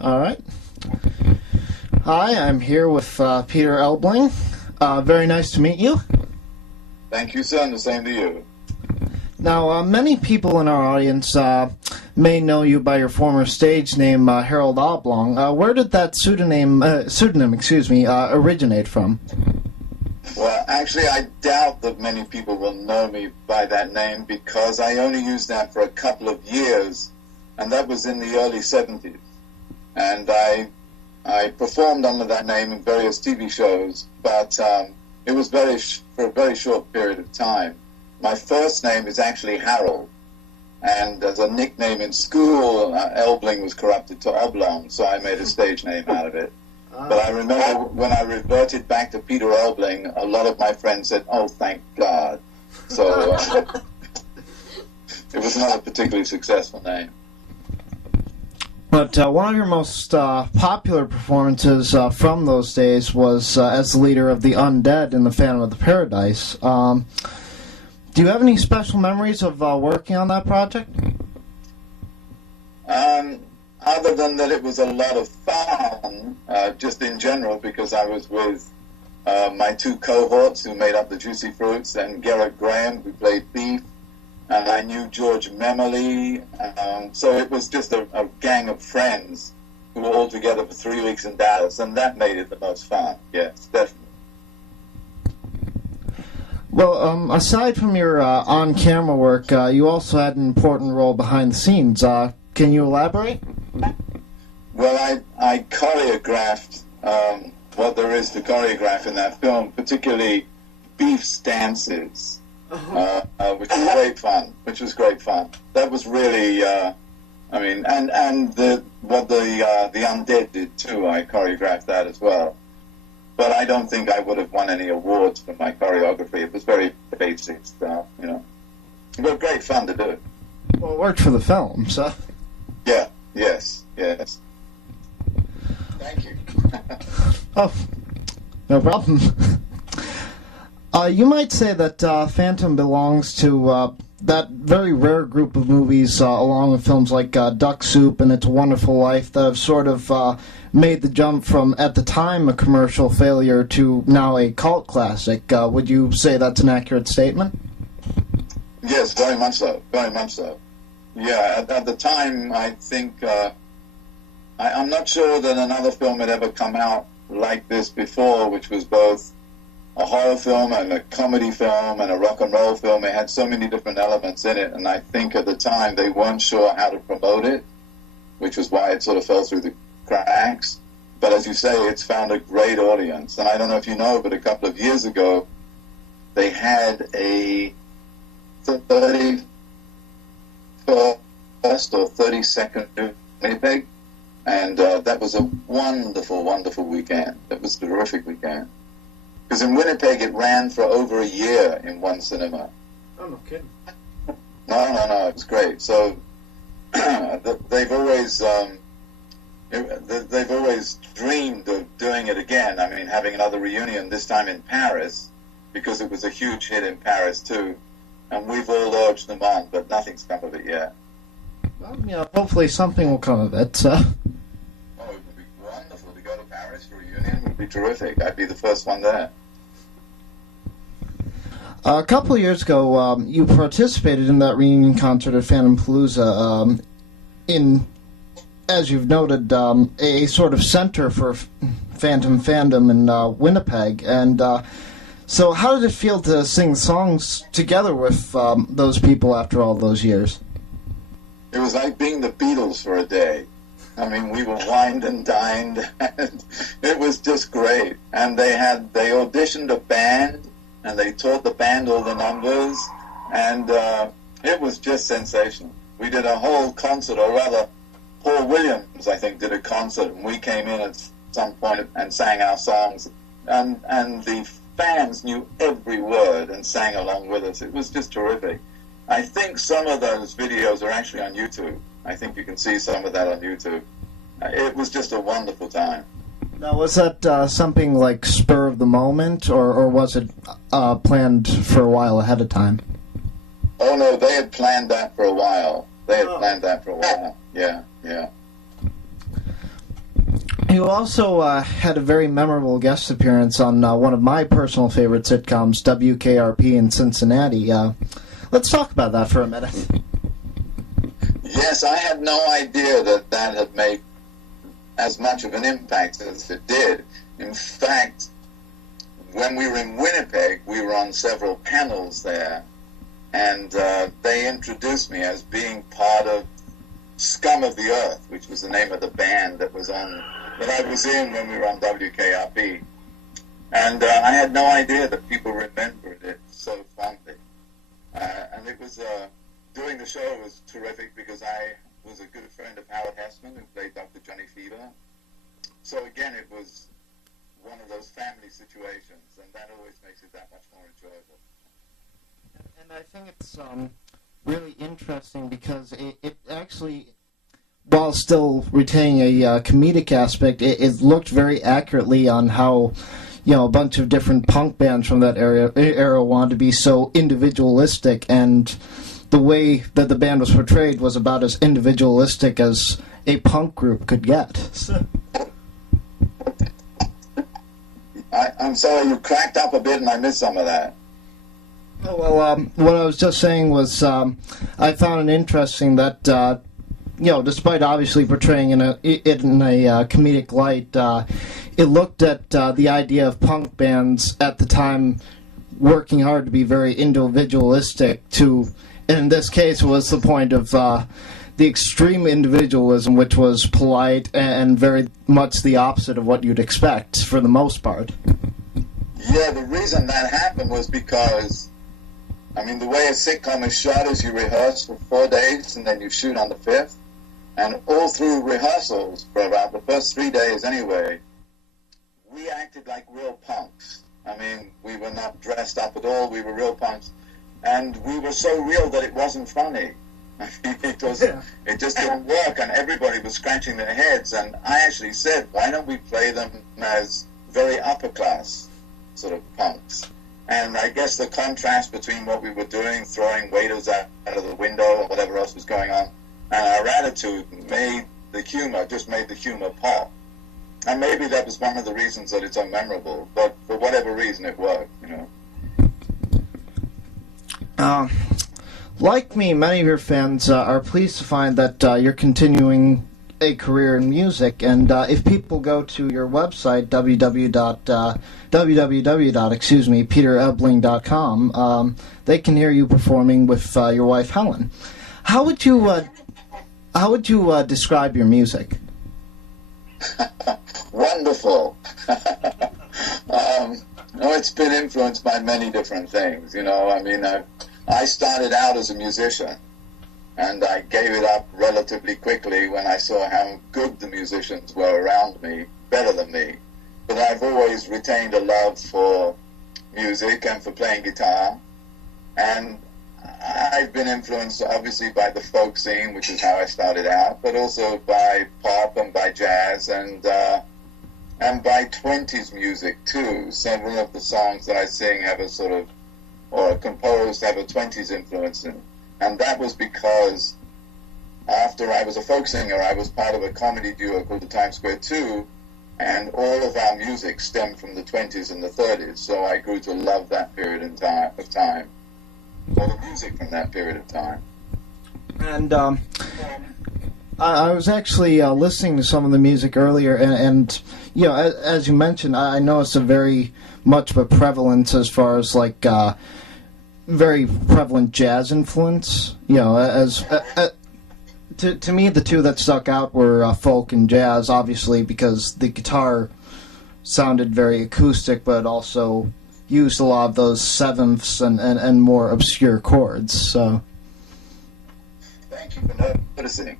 All right. Hi, I'm here with Peter Elbling. Very nice to meet you. Thank you, son. The same to you. Now, many people in our audience may know you by your former stage name, Harold Elbling. Where did that pseudonym, originate from? Well, actually, I doubt that many people will know me by that name because I only used that for a couple of years, and that was in the early 70s. And I performed under that name in various TV shows, but it was for a very short period of time. My first name is actually Harold, and as a nickname in school, Elbling was corrupted to Oblong, so I made a stage name out of it. But I remember when I reverted back to Peter Elbling, a lot of my friends said, "Oh, thank God." So it was not a particularly successful name. But one of your most popular performances from those days was as the leader of the Undead in The Phantom of the Paradise. Do you have any special memories of working on that project? Other than that, it was a lot of fun, just in general, because I was with my two cohorts who made up the Juicy Fruits, and Garrett Graham, who played Beef, and I knew George Memely, so it was just a gang of friends who were all together for 3 weeks in Dallas, and that made it the most fun, yes, definitely. Well, aside from your on-camera work, you also had an important role behind the scenes. Can you elaborate? Well, I choreographed what there is to choreograph in that film, particularly Beef's dances, which was great fun. That was really, and what the Undead did too, I choreographed that as well. But I don't think I would have won any awards for my choreography. It was very basic stuff, But great fun to do. Well, it worked for the film, so... Yeah, yes. Thank you. Oh, no problem. You might say that Phantom belongs to that very rare group of movies, along with films like Duck Soup and It's a Wonderful Life, that have sort of made the jump from, at the time, a commercial failure to now a cult classic. Would you say that's an accurate statement? Yes, very much so. Very much so. Yeah, at the time, I think... I'm not sure that another film had ever come out like this before, which was both a horror film and a comedy film and a rock and roll film. It had so many different elements in it, and I think at the time they weren't sure how to promote it, which was why it sort of fell through the cracks. But as you say, it's found a great audience. And I don't know if you know, but a couple of years ago, they had a 31st or 32nd Winnipeg, and that was a wonderful, wonderful weekend. It was a terrific weekend. Because in Winnipeg, it ran for over a year in one cinema. Oh, no kidding. No, it was great. So they've always dreamed of doing it again. I mean, having another reunion, this time in Paris, because it was a huge hit in Paris too. And we've all urged them on, but nothing's come of it yet. Well, hopefully something will come of it. So. Oh, it would be wonderful to go to Paris for a reunion. It would be terrific. I'd be the first one there. A couple of years ago, you participated in that reunion concert at Phantom Palooza in, as you've noted, a sort of center for Phantom fandom in Winnipeg. And so how did it feel to sing songs together with those people after all those years? It was like being the Beatles for a day. I mean, we were wined and dined, and it was just great. And they auditioned a band, and they taught the band all the numbers, and it was just sensational. We did a whole concert, or rather, Paul Williams, I think, did a concert, and we came in at some point and sang our songs, and the fans knew every word and sang along with us. It was just terrific. I think some of those videos are actually on YouTube. I think you can see some of that on YouTube. It was just a wonderful time. Now, was that something like spur of the moment, or was it planned for a while ahead of time? Oh, no, they had planned that for a while. Yeah. You also had a very memorable guest appearance on one of my personal favorite sitcoms, WKRP in Cincinnati. Let's talk about that for a minute. Yes, I had no idea that that had made as much of an impact as it did. In fact, when we were in Winnipeg, we were on several panels there, and they introduced me as being part of Scum of the Earth, which was the name of the band that I was in when we were on WKRP. And I had no idea that people remembered it so fondly. And it was, doing the show was terrific because I was a good friend of Howard Hessman, who played Dr. Johnny Fever. So again, it was one of those family situations, and that always makes it that much more enjoyable. And I think it's really interesting because it actually, while still retaining a comedic aspect, it looked very accurately on how, a bunch of different punk bands from that era wanted to be so individualistic, and the way that the band was portrayed was about as individualistic as a punk group could get. I'm sorry, you cracked up a bit and I missed some of that. Oh, well, what I was just saying was I found it interesting that, despite obviously portraying it in a comedic light, it looked at the idea of punk bands at the time working hard to be very individualistic to, in this case, was the point of the extreme individualism, which was polite and very much the opposite of what you'd expect for the most part. Yeah, the reason that happened was because, the way a sitcom is shot is you rehearse for 4 days and then you shoot on the 5th. And all through rehearsals, for about the first 3 days anyway, we acted like real punks. We were not dressed up at all, we were real punks. And we were so real that it wasn't funny. It just didn't work, and everybody was scratching their heads. And I actually said, why don't we play them as very upper class sort of punks? And I guess the contrast between what we were doing, throwing waiters out of the window or whatever else was going on, and our attitude made the humor pop. And maybe that was one of the reasons that it's so memorable. But for whatever reason, it worked, Like me, many of your fans are pleased to find that you're continuing a career in music, and if people go to your website, www.peterelbling.com, they can hear you performing with your wife Helen. How would you describe your music? Wonderful. It's been influenced by many different things. I started out as a musician, and I gave it up relatively quickly when I saw how good the musicians were around me, better than me. But I've always retained a love for music and for playing guitar, and I've been influenced obviously by the folk scene, which is how I started out, but also by pop and by jazz and by 20s music too. Several of the songs that I sing have a sort of, or composed, have a 20s influence in. And that was because after I was a folk singer, I was part of a comedy duo called the Times Square 2, and all of our music stemmed from the 20s and the 30s, so I grew to love that period of time, or the music from that period of time. And I was actually listening to some of the music earlier, and as you mentioned, I noticed a very much of a prevalence as far as very prevalent jazz influence. To me, the two that stuck out were folk and jazz, obviously, because the guitar sounded very acoustic, but also used a lot of those sevenths and more obscure chords. So, thank you for noticing.